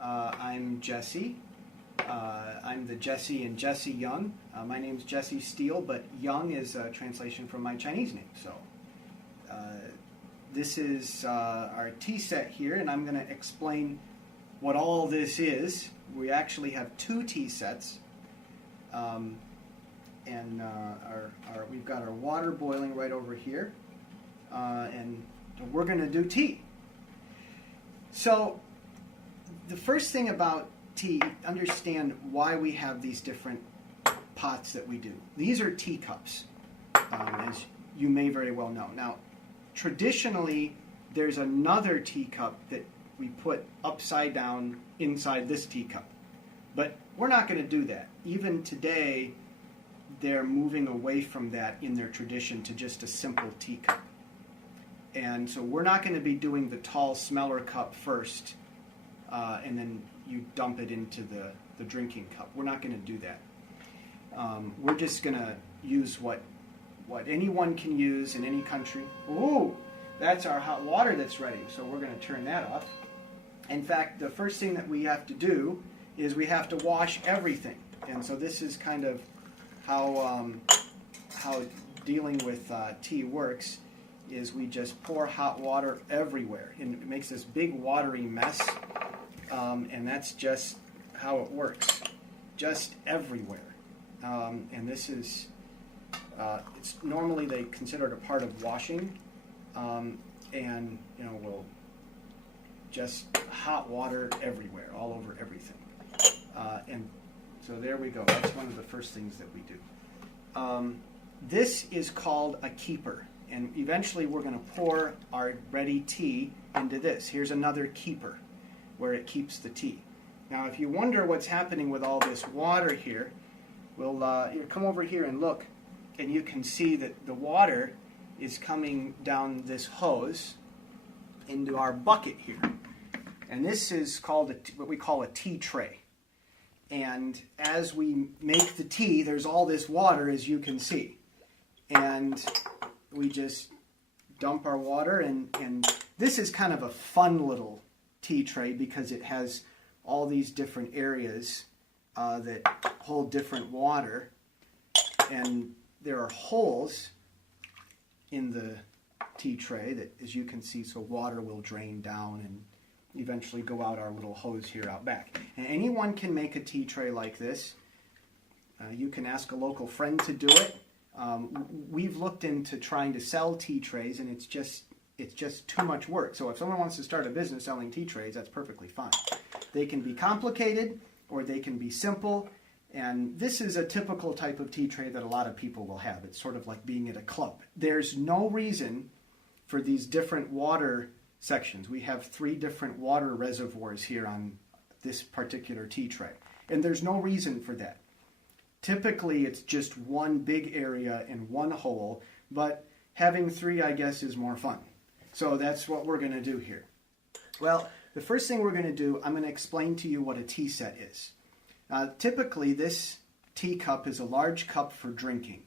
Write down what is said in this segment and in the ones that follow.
I'm Jesse. I'm the Jesse and Jesse Yonge. My name's Jesse Steele, but Young is a translation from my Chinese name. So this is our tea set here, and I'm going to explain what all this is. We actually have two tea sets, and we've got our water boiling right over here, and we're going to do tea. So the first thing about tea, understand why we have these different pots that we do. These are teacups, as you may very well know. Now, traditionally, there's another teacup that we put upside down inside this teacup. But we're not going to do that. Even today, they're moving away from that in their tradition to just a simple teacup. And so we're not going to be doing the tall smeller cup first, and then you dump it into the drinking cup. We're not going to do that. We're just going to use what anyone can use in any country. Ooh, that's our hot water that's ready. So we're going to turn that off. In fact, the first thing that we have to do is we have to wash everything. And so this is kind of how dealing with tea works, is we just pour hot water everywhere. And it makes this big watery mess, and that's just how it works, just everywhere. And this is, it's normally they consider it a part of washing, and we'll just hot water everywhere, all over everything. And so there we go. That's one of the first things that we do. This is called a keeper. And eventually we're going to pour our ready tea into this. Here's another keeper where it keeps the tea. Now, if you wonder what's happening with all this water here, we'll come over here and look, and you can see that the water is coming down this hose into our bucket here. And this is called what we call a tea tray. And as we make the tea, there's all this water, as you can see. And we just dump our water, and this is kind of a fun little tea tray because it has all these different areas that hold different water, and there are holes in the tea tray that, as you can see, so water will drain down and eventually go out our little hose here out back. And anyone can make a tea tray like this. You can ask a local friend to do it. We've looked into trying to sell tea trays, and it's just too much work. So if someone wants to start a business selling tea trays, that's perfectly fine. They can be complicated or they can be simple, and this is a typical type of tea tray that a lot of people will have. It's sort of like being at a club. There's no reason for these different water sections. We have 3 different water reservoirs here on this particular tea tray, and there's no reason for that. Typically, it's just one big area and one hole, but having 3, I guess, is more fun. So that's what we're going to do here. Well, the first thing we're going to do, I'm going to explain to you what a tea set is. Typically, this teacup is a large cup for drinking,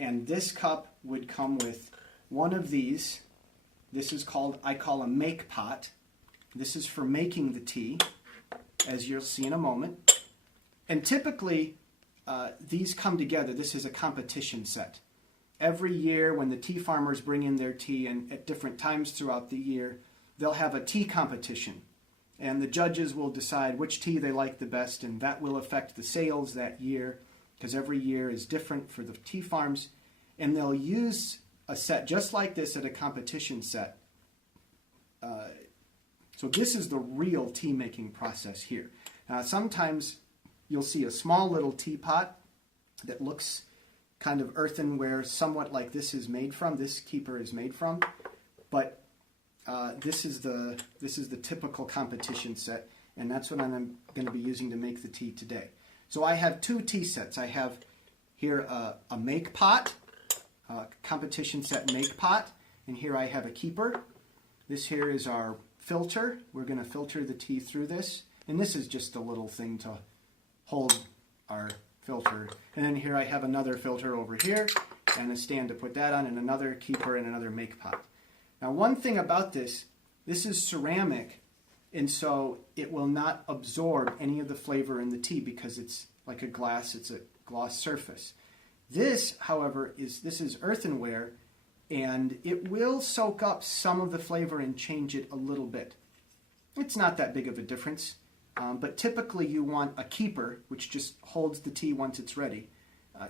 and this cup would come with one of these. This is I call a make pot. This is for making the tea, as you'll see in a moment. And typically, these come together. This is a competition set. Every year when the tea farmers bring in their tea, and at different times throughout the year, they'll have a tea competition. And the judges will decide which tea they like the best, and that will affect the sales that year, because every year is different for the tea farms. And they'll use a set just like this at a competition set. So this is the real tea making process here. Sometimes you'll see a small little teapot that looks kind of earthenware, somewhat like this is made from. This keeper is made from, but this is the typical competition set, and that's what I'm going to be using to make the tea today. So I have 2 tea sets. I have here a make pot, competition set make pot, and here I have a keeper. This here is our filter. We're going to filter the tea through this, and this is just a little thing to hold our filter. And then here I have another filter over here, and a stand to put that on, and another keeper and another make pot. Now, one thing about this is ceramic, And so it will not absorb any of the flavor in the tea because it's like a glass, it's a gloss surface. This, however, this is earthenware, and it will soak up some of the flavor and change it a little bit. It's not that big of a difference, but typically you want a keeper, which just holds the tea once it's ready,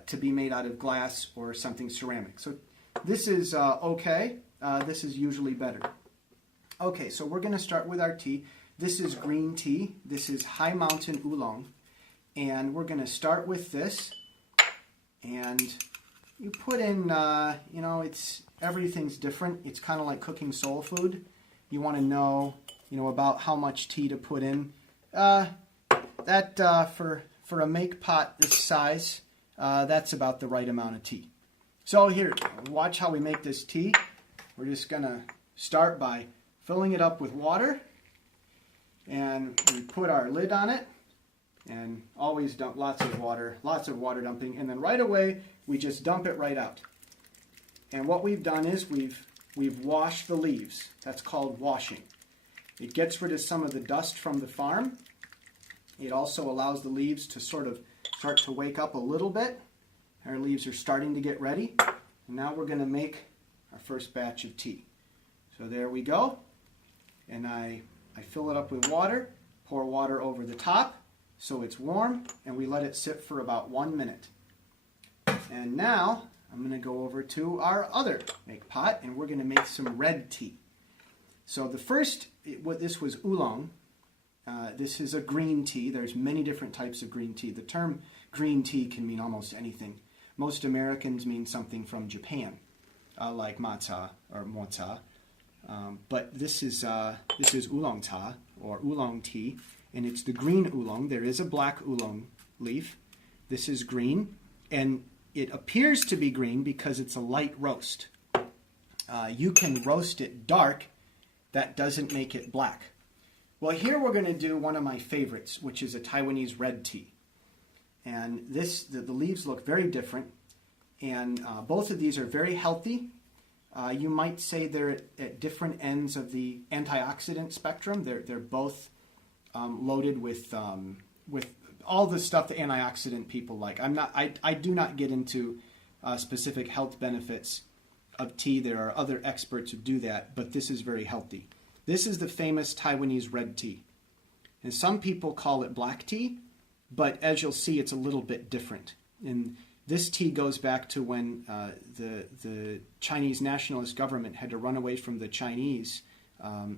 to be made out of glass or something ceramic. So this is okay. This is usually better. Okay, so we're going to start with our tea. This is green tea. This is High Mountain Oolong. And we're going to start with this. And you put in, everything's different. It's kind of like cooking soul food. You want to know, about how much tea to put in. For a make pot this size, that's about the right amount of tea. So here, watch how we make this tea. We're just going to start by filling it up with water, and we put our lid on it, and always dump lots of water dumping, and then right away we just dump it right out. And what we've done is we've washed the leaves. That's called washing. It gets rid of some of the dust from the farm. It also allows the leaves to sort of start to wake up a little bit. Our leaves are starting to get ready, and now we're going to make our first batch of tea. So there we go. And I fill it up with water, pour water over the top so it's warm, and we let it sit for about 1 minute. And now I'm going to go over to our other make pot, and we're going to make some red tea. So this was Oolong. This is a green tea. There's many different types of green tea. The term green tea can mean almost anything. Most Americans mean something from Japan, like matcha or mocha. But this is oolong cha, or oolong tea, and it's the green oolong. There is a black oolong leaf. This is green, and it appears to be green because it's a light roast. You can roast it dark. That doesn't make it black. Well, here we're going to do one of my favorites, which is a Taiwanese red tea. And the leaves look very different, and both of these are very healthy. You might say they're at different ends of the antioxidant spectrum. They're both loaded with all the stuff the antioxidant people like. I do not get into specific health benefits of tea. There are other experts who do that, but this is very healthy. This is the famous Taiwanese red tea, and some people call it black tea, but as you'll see, it's a little bit different. And this tea goes back to when the Chinese nationalist government had to run away from the Chinese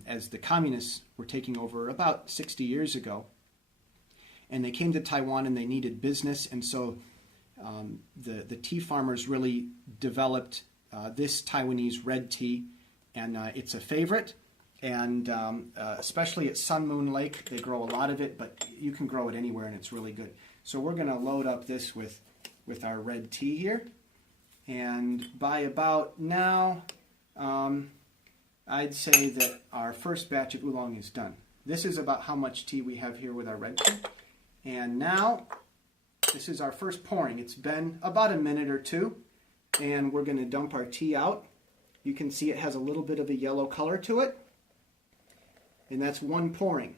as the communists were taking over about 60 years ago. And they came to Taiwan and they needed business, and so the tea farmers really developed this Taiwanese red tea, and it's a favorite. And especially at Sun Moon Lake, they grow a lot of it, but you can grow it anywhere, and it's really good. So we're going to load up this with our red tea here. And by about now, I'd say that our first batch of oolong is done. This is about how much tea we have here with our red tea. And now, this is our first pouring. It's been about a minute or two, and we're going to dump our tea out. You can see it has a little bit of a yellow color to it. And that's one pouring.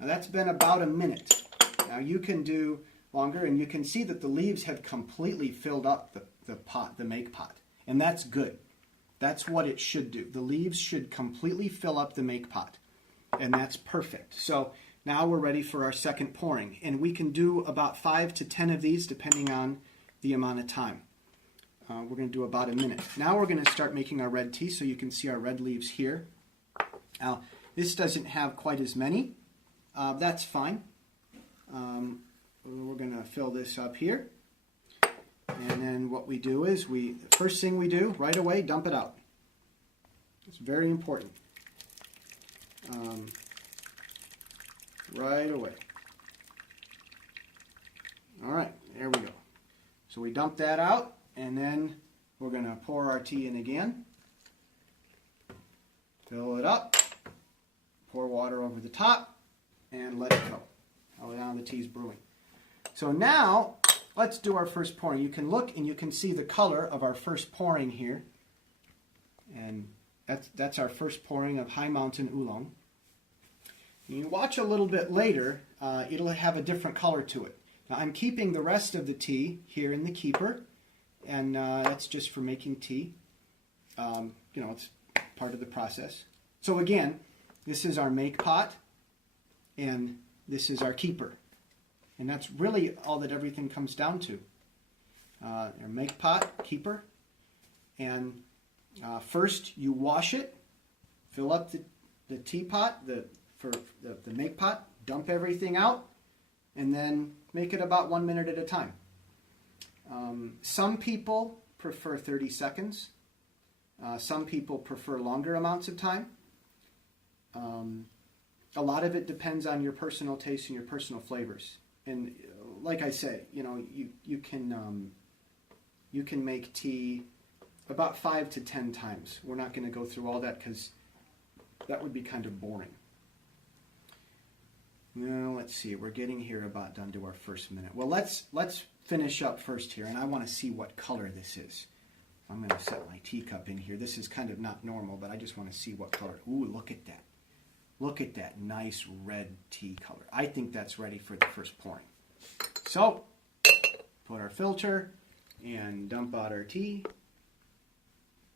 Now that's been about a minute. Now you can do longer, and you can see that the leaves have completely filled up the pot, the make pot. And that's good. That's what it should do. The leaves should completely fill up the make pot. And that's perfect. So now we're ready for our second pouring. And we can do about 5 to 10 of these depending on the amount of time. We're going to do about a minute. Now we're going to start making our red tea, so you can see our red leaves here. Now, this doesn't have quite as many. That's fine. We're going to fill this up here. And then what we do is, the first thing we do, right away, dump it out. It's very important. Right away. All right, there we go. So we dump that out, and then we're going to pour our tea in again. Fill it up. Pour water over the top, and let it go. Oh, now the tea's brewing. So now, let's do our first pouring. You can look and you can see the color of our first pouring here. And that's our first pouring of High Mountain Oolong. You watch a little bit later, it'll have a different color to it. Now I'm keeping the rest of the tea here in the keeper, and that's just for making tea. It's part of the process. So again, this is our make pot, and this is our keeper. And that's really all that everything comes down to. Our make pot, keeper, and first you wash it, fill up the teapot, for the make pot, dump everything out, and then make it about 1 minute at a time. Some people prefer 30 seconds. Some people prefer longer amounts of time. A lot of it depends on your personal taste and your personal flavors. And like I say, you can make tea about 5 to 10 times. We're not going to go through all that because that would be kind of boring. Now, let's see. We're getting here about done to our first minute. Well, let's finish up first here, and I want to see what color this is. I'm going to set my teacup in here. This is kind of not normal, but I just want to see what color. Ooh, look at that. Look at that nice red tea color. I think that's ready for the first pouring. So, put our filter and dump out our tea.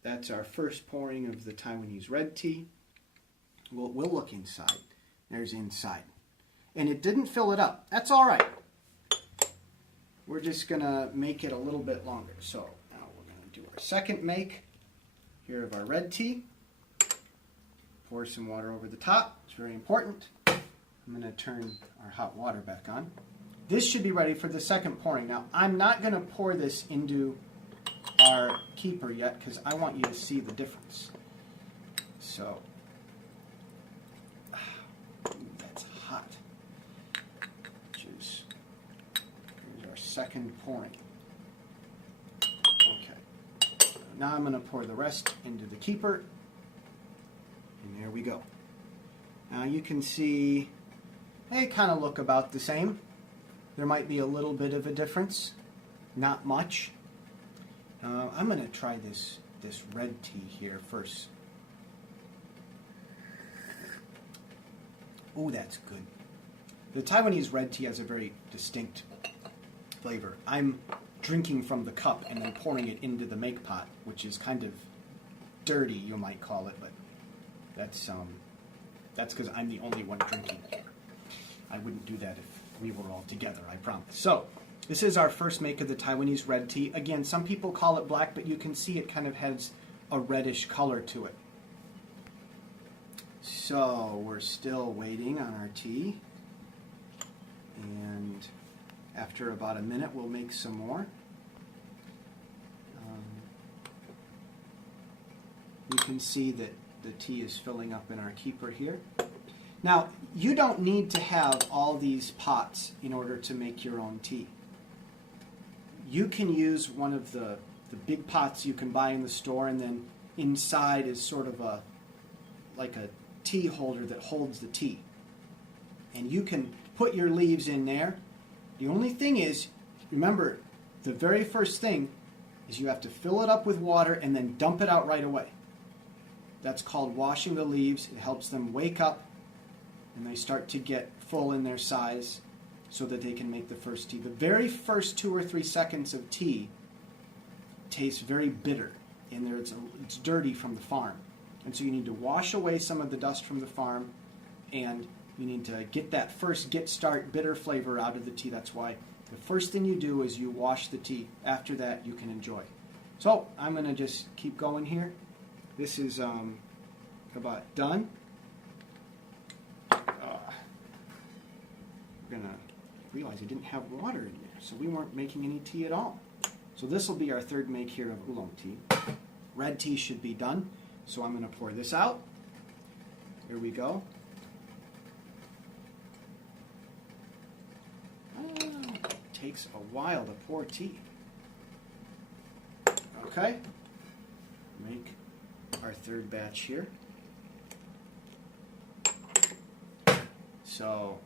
That's our first pouring of the Taiwanese red tea. We'll look inside. There's inside. And it didn't fill it up. That's all right. We're just going to make it a little bit longer. So now we're going to do our second make here of our red tea. Pour some water over the top. It's very important. I'm going to turn our hot water back on. This should be ready for the second pouring. Now, I'm not going to pour this into our keeper yet because I want you to see the difference. So, that's hot. Here's our second pouring. Okay. Now I'm going to pour the rest into the keeper. And there we go. Now you can see they kind of look about the same. There might be a little bit of a difference. Not much. I'm going to try this red tea here first. Oh, that's good. The Taiwanese red tea has a very distinct flavor. I'm drinking from the cup and then pouring it into the make pot, which is kind of dirty, you might call it, but that's because I'm the only one drinking here. I wouldn't do that if we were all together, I promise. So, this is our first make of the Taiwanese red tea. Again, some people call it black, but you can see it kind of has a reddish color to it. So, we're still waiting on our tea. And after about a minute, we'll make some more. You can see that the tea is filling up in our keeper here. Now, you don't need to have all these pots in order to make your own tea. You can use one of the big pots you can buy in the store, and then inside is sort of like a tea holder that holds the tea. And you can put your leaves in there. The only thing is, remember, the very first thing is you have to fill it up with water and then dump it out right away. That's called washing the leaves. It helps them wake up and they start to get full in their size so that they can make the first tea. The very first 2 or 3 seconds of tea tastes very bitter. In there, it's dirty from the farm. And so you need to wash away some of the dust from the farm, and you need to get that first get-start bitter flavor out of the tea. That's why the first thing you do is you wash the tea. After that, you can enjoy. So I'm going to just keep going here. This is about done. We're going to realize I didn't have water in there, so we weren't making any tea at all. So this will be our third make here of Oolong tea. Red tea should be done, so I'm going to pour this out. Here we go. It takes a while to pour tea. Okay. Make our third batch here. So,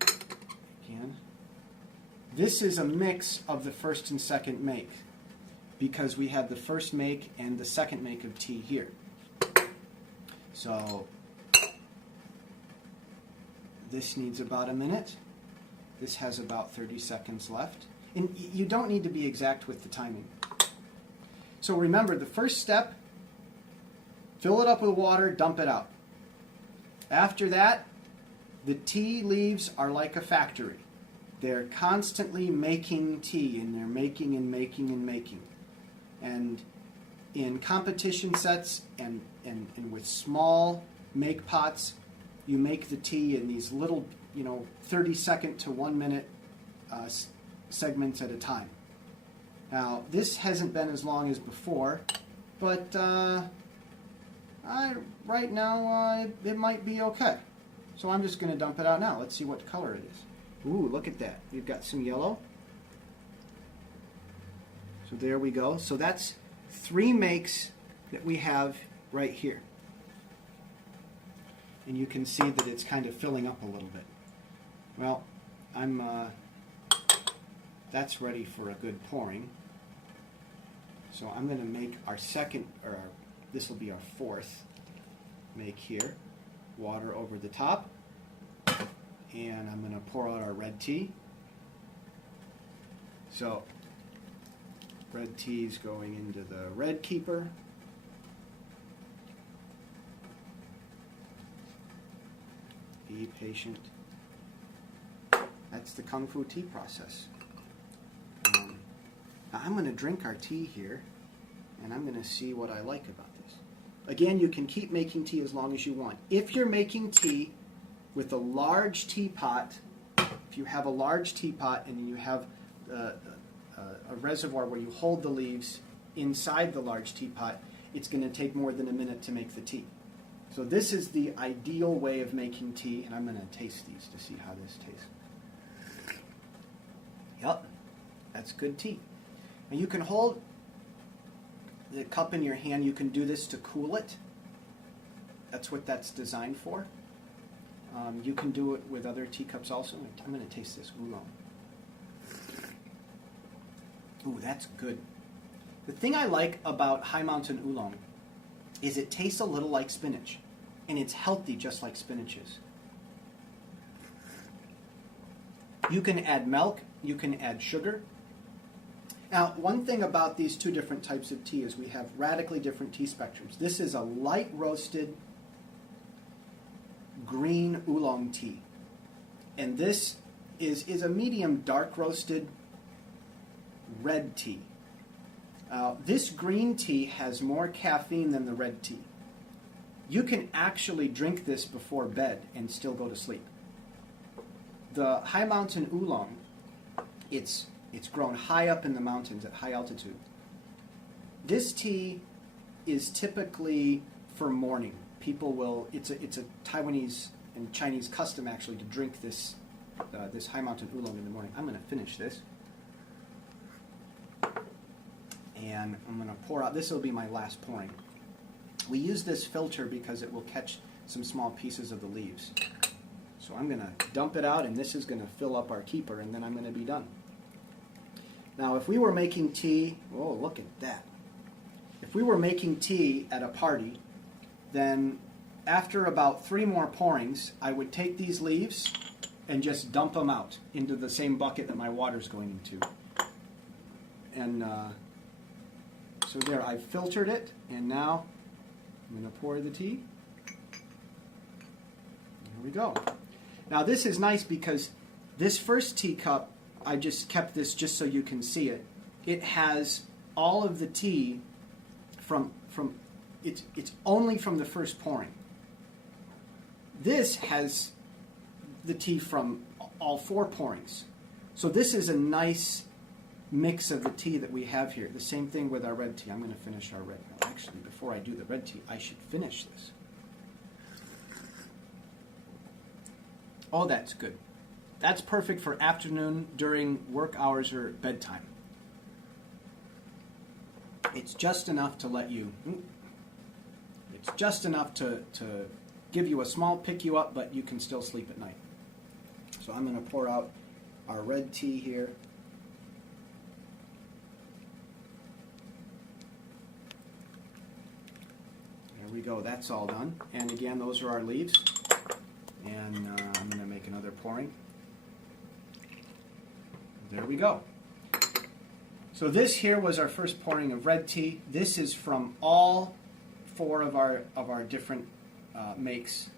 again, this is a mix of the first and second make because we have the first make and the second make of tea here. So, this needs about a minute. This has about 30 seconds left. And you don't need to be exact with the timing. So remember, the first step, fill it up with water, dump it out. After that, the tea leaves are like a factory. They're constantly making tea, and they're making and making and making. And in competition sets and with small make pots, you make the tea in these little, 30-second to 1 minute segments at a time. Now, this hasn't been as long as before, but right now it might be okay. So I'm just going to dump it out now. Let's see what color it is. Ooh, look at that. We've got some yellow. So there we go. So that's 3 makes that we have right here. And you can see that it's kind of filling up a little bit. Well, that's ready for a good pouring. So I'm going to make our second, this will be our 4th make here. Water over the top. And I'm going to pour out our red tea. So, red tea is going into the red keeper. Be patient. That's the Kung Fu tea process. Now I'm going to drink our tea here, and I'm going to see what I like about this. Again, you can keep making tea as long as you want. If you're making tea with a large teapot, if you have a large teapot and you have a reservoir where you hold the leaves inside the large teapot, it's going to take more than a minute to make the tea. So this is the ideal way of making tea, and I'm going to taste these to see how this tastes. Yep, that's good tea. Now you can hold the cup in your hand. You can do this to cool it. That's what that's designed for. You can do it with other teacups also. I'm going to taste this Oolong. Ooh, that's good. The thing I like about High Mountain Oolong is it tastes a little like spinach. And it's healthy just like spinach is. You can add milk. You can add sugar. Now, one thing about these 2 different types of tea is we have radically different tea spectrums. This is a light roasted green oolong tea. And this is a medium dark roasted red tea. This green tea has more caffeine than the red tea. You can actually drink this before bed and still go to sleep. The High Mountain Oolong, it's grown high up in the mountains at high altitude. This tea is typically for morning. People will, it's a Taiwanese and Chinese custom actually to drink this High Mountain Oolong in the morning. I'm going to finish this. And I'm going to pour out, this will be my last pouring. We use this filter because it will catch some small pieces of the leaves. So I'm going to dump it out, and this is going to fill up our keeper, and then I'm going to be done. Now, if we were making tea, oh, look at that. If we were making tea at a party, then after about 3 more pourings, I would take these leaves and just dump them out into the same bucket that my water's going into. And so there, I've filtered it, and now I'm going to pour the tea. Here we go. Now this is nice because this first teacup, I just kept this just so you can see it. It has all of the tea from it's only from the first pouring. This has the tea from all 4 pourings. So this is a nice mix of the tea that we have here. The same thing with our red tea. I'm going to finish our red. No, actually, before I do the red tea, I should finish this. Oh, that's good. That's perfect for afternoon, during work hours, or bedtime. It's just enough to let you, it's just enough to give you a small pick you up, but you can still sleep at night. So I'm going to pour out our red tea here. There we go. That's all done. And again, those are our leaves. And I'm going to make an Another pouring. There we go. So this here was our first pouring of red tea. This is from all 4 of our different makes.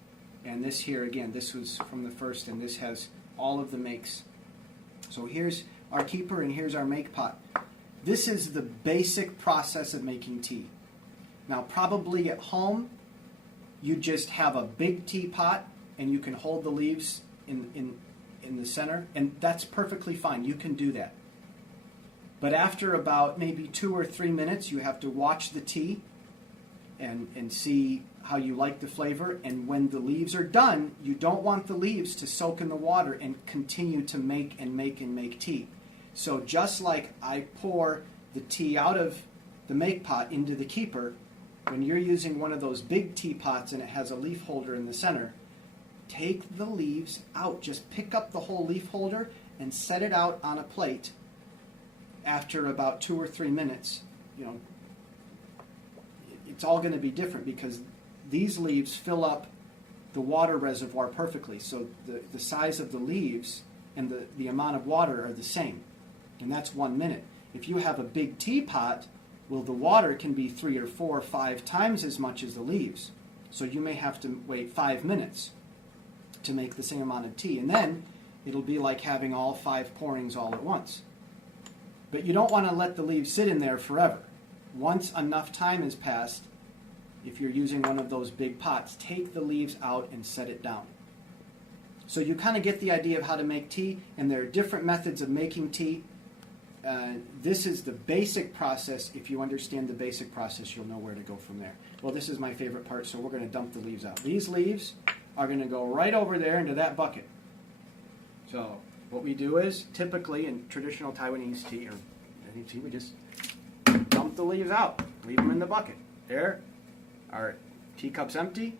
And this here, again, this was from the first, and this has all of the makes. So here's our keeper, and here's our make pot. This is the basic process of making tea. Now, probably at home, you just have a big teapot, and you can hold the leaves in the center, and that's perfectly fine. You can do that. But after about maybe 2 or 3 minutes, you have to watch the tea and see how you like the flavor. And when the leaves are done, you don't want the leaves to soak in the water and continue to make and make and make tea. So just like I pour the tea out of the make pot into the keeper, when you're using one of those big teapots and it has a leaf holder in the center, take the leaves out. Just pick up the whole leaf holder and set it out on a plate. After about 2 or 3 minutes, it's all going to be different because these leaves fill up the water reservoir perfectly. So the size of the leaves and the amount of water are the same. And that's 1 minute. If you have a big teapot, well, the water can be 3 or 4 or 5 times as much as the leaves. So you may have to wait 5 minutes to make the same amount of tea. And then it'll be like having all 5 pourings all at once. But you don't want to let the leaves sit in there forever. Once enough time has passed, if you're using one of those big pots, take the leaves out and set it down. So you kind of get the idea of how to make tea, and there are different methods of making tea. This is the basic process. If you understand the basic process, you'll know where to go from there. Well, this is my favorite part, so we're going to dump the leaves out. These leaves are going to go right over there into that bucket. So what we do is, typically in traditional Taiwanese tea, or any tea, we just dump the leaves out, leave them in the bucket. There, our teacup's empty,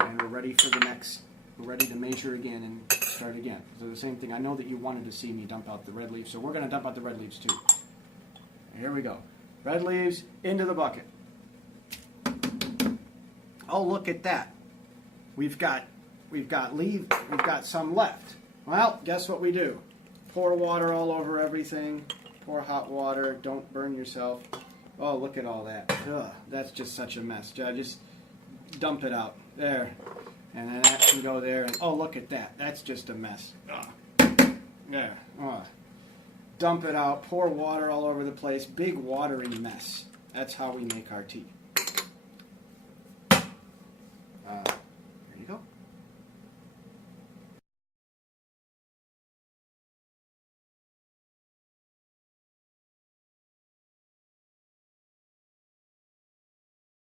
and we're ready for the next. We're ready to measure again and start again. So the same thing. I know that you wanted to see me dump out the red leaves, so we're going to dump out the red leaves too. Here we go. Red leaves into the bucket. Oh, look at that. We've got some left. Well, guess what we do? Pour water all over everything. Pour hot water. Don't burn yourself. Oh, look at all that. Ugh, that's just such a mess. Just dump it out. There. And then that can go there. And oh, look at that. That's just a mess. Ugh. There. Oh. Dump it out. Pour water all over the place. Big watery mess. That's how we make our tea.